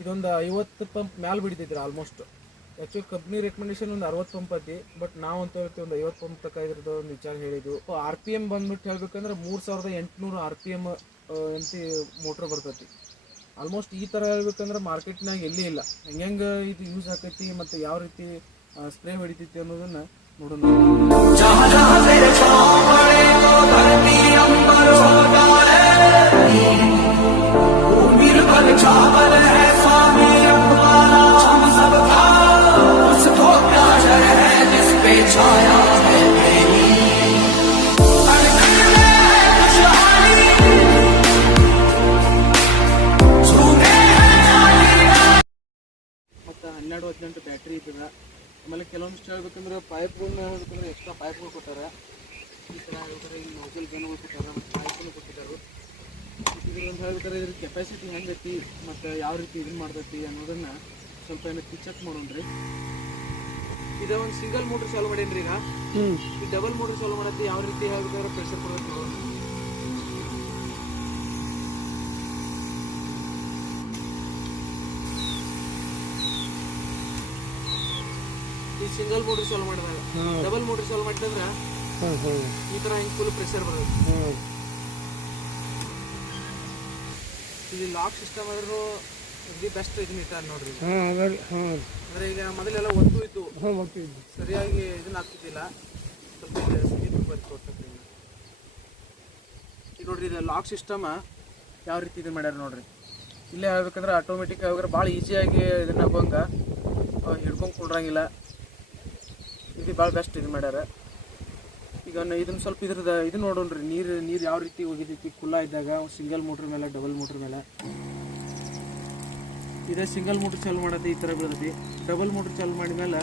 ಇದೊಂದು ಐವತ್ತು ಪಂಪ್ ಮ್ಯಾಲೆ ಬಿಡ್ತೈತ್ರಿ ಆಲ್ಮೋಸ್ಟ್ ಆ್ಯಕ್ಚುಲಿ ಕಂಪ್ನಿ ರೆಕಮೆಂಡೇಶನ್ ಒಂದು ಅರವತ್ತು ಪಂಪ್ ಐತಿ ಬಟ್ ನಾವು ಅಂತ ಹೇಳ್ತೀವಿ ಒಂದು ಐವತ್ತು ಪಂಪ್ ತನಕ ಇದ್ರದ್ದು ಒಂದು ವಿಚಾರ ಹೇಳಿದ್ದು ಆರ್ ಪಿ ಎಂ ಬಂದ್ಬಿಟ್ಟು ಹೇಳ್ಬೇಕಂದ್ರೆ ಮೂರು ಸಾವಿರದ ಎಂಟುನೂರು ಆರ್ ಪಿ ಎಂ ಎಂತಿ ಮೋಟ್ರ್ ಬರ್ತೈತಿ. ಆಲ್ಮೋಸ್ಟ್ ಈ ಥರ ಹೇಳ್ಬೇಕಂದ್ರೆ ಮಾರ್ಕೆಟ್ನಾಗ ಎಲ್ಲಿ ಇಲ್ಲ. ಹೆಂಗೆ ಇದು ಯೂಸ್ ಆಕೈತಿ ಮತ್ತು ಯಾವ ರೀತಿ ಸ್ಪ್ರೇ ಹೊಡಿತೈತಿ ಅನ್ನೋದನ್ನು ನೋಡೋಣ. ಮತ್ತು ಹನ್ನೆರಡು ಹದಿನೆಂಟು ಬ್ಯಾಟ್ರಿ ಇದ್ದದ. ಆಮೇಲೆ ಕೆಲವೊಂದಿಷ್ಟು ಹೇಳ್ಬೇಕಂದ್ರೆ ಪೈಪ್ಗಳನ್ನ ಹೇಳ್ಬೇಕಂದ್ರೆ ಎಕ್ಸ್ಟ್ರಾ ಪೈಪ್ಗಳು ಕೊಟ್ಟಾರೆ. ಈ ಥರ ಹೇಳ್ಬೇಕಾದ್ರೆ ಈ ನೋಜಲ್ ಗನ್ಗಳು ಕೊಟ್ಟಾರೆ ಮತ್ತು ಕೊಟ್ಟಿದ್ದಾರೆ. ಇದ್ರಂತ ಹೇಳ್ಬೇಕಾದ್ರೆ ಇದ್ರ ಕೆಪಾಸಿಟಿ ಹೆಂಗೈತಿ ಮತ್ತು ಯಾವ ರೀತಿ ಇದನ್ನ ಮಾಡ್ತೈತಿ ಅನ್ನೋದನ್ನು ಸ್ವಲ್ಪ ಏನಕ್ಕೆ ಚೆಕ್ ಮಾಡೋಣ್ರಿ ಇದು ಒಂದು ಸಿಂಗಲ್ ಮೋಟರ್ ಸಾಲ್ವ್ ಮಾಡೇನ್ರಿ ಈಗ? ಈ ಡಬಲ್ ಮೋಟರ್ ಸಾಲ್ವ್ ಮಾಡತ್ತೆ ಯಾವ ರೀತಿ ಹೇಳ್ಬೇಕಾದ್ರೆ ಪ್ರೆಷರ್ ನೋಡೋಣ ಈ ಸಿಂಗಲ್ ಮೋಟರ್ ಸಾಲ್ವ್ ಮಾಡಿದಾಗ ಡಬಲ್ ಮೋಟರ್ ಸಾಲ್ವ್ ಮಾಡಿದ್ರೆ ಈ ತರ ಹಿಂಗೆ ಫುಲ್ ಪ್ರೆಷರ್ ಬರುತ್ತೆ. ಇಲ್ಲಿ ಲಾಕ್ ಸಿಸ್ಟಮ್ ಆದ್ರೂ ದಿ ಬೆಸ್ಟ್ ಇದನ್ನ ಇಟ್ಟಾರ ನೋಡ್ರಿ. ಹಾಂ ಅಂದ್ರೆ ಈಗ ಮೊದಲೆಲ್ಲ ಒತ್ತು ಇತ್ತು. ಸರಿಯಾಗಿ ಇದನ್ನ ಆಗ್ತಿದ್ದಿಲ್ಲ ಸ್ವಲ್ಪ ಇದು ಬಂದು ತೋರ್ಸಕ್ಕೆ ಈಗ ನೋಡ್ರಿ ಇದು ಲಾಕ್ ಸಿಸ್ಟಮ್ ಯಾವ ರೀತಿ ಇದನ್ನ ಮಾಡ್ಯಾರ ನೋಡ್ರಿ? ಇಲ್ಲೇ ಹೇಳ್ಬೇಕಂದ್ರೆ ಆಟೋಮೆಟಿಕ್ ಆಗ್ರೆ ಭಾಳ ಈಸಿಯಾಗಿ ಇದನ್ನ ಆಗೋಂಗ ಹಿಡ್ಕೊಂಡು ಕೊಡ್ರಂಗಿಲ್ಲ. ಇದು ಭಾಳ ಬೆಸ್ಟ್ ಇದು ಮಾಡ್ಯಾರ. ಈಗ ಇದನ್ನ ಸ್ವಲ್ಪ ಇದ್ರದ ಇದು ನೋಡೋಣ್ರಿ ನೀರು ನೀರು ಯಾವ ರೀತಿ ಹೋಗಿದೈತಿ? ಕುಲ್ಲ ಇದ್ದಾಗ ಸಿಂಗಲ್ ಮೋಟ್ರ್ ಮೇಲೆ ಡಬಲ್ ಮೋಟ್ರ್ ಮೇಲೆ. ಇದೇ. ಸಿಂಗಲ್ ಮೋಟ್ರ್ ಚಾಲು ಮಾಡತ್ತೆ ಈ ಥರ ಬೀಳತೈತಿ ಡಬಲ್ ಮೋಟ್ರ್ ಚಾಲು ಮಾಡಿದ್ಮೇಲೆ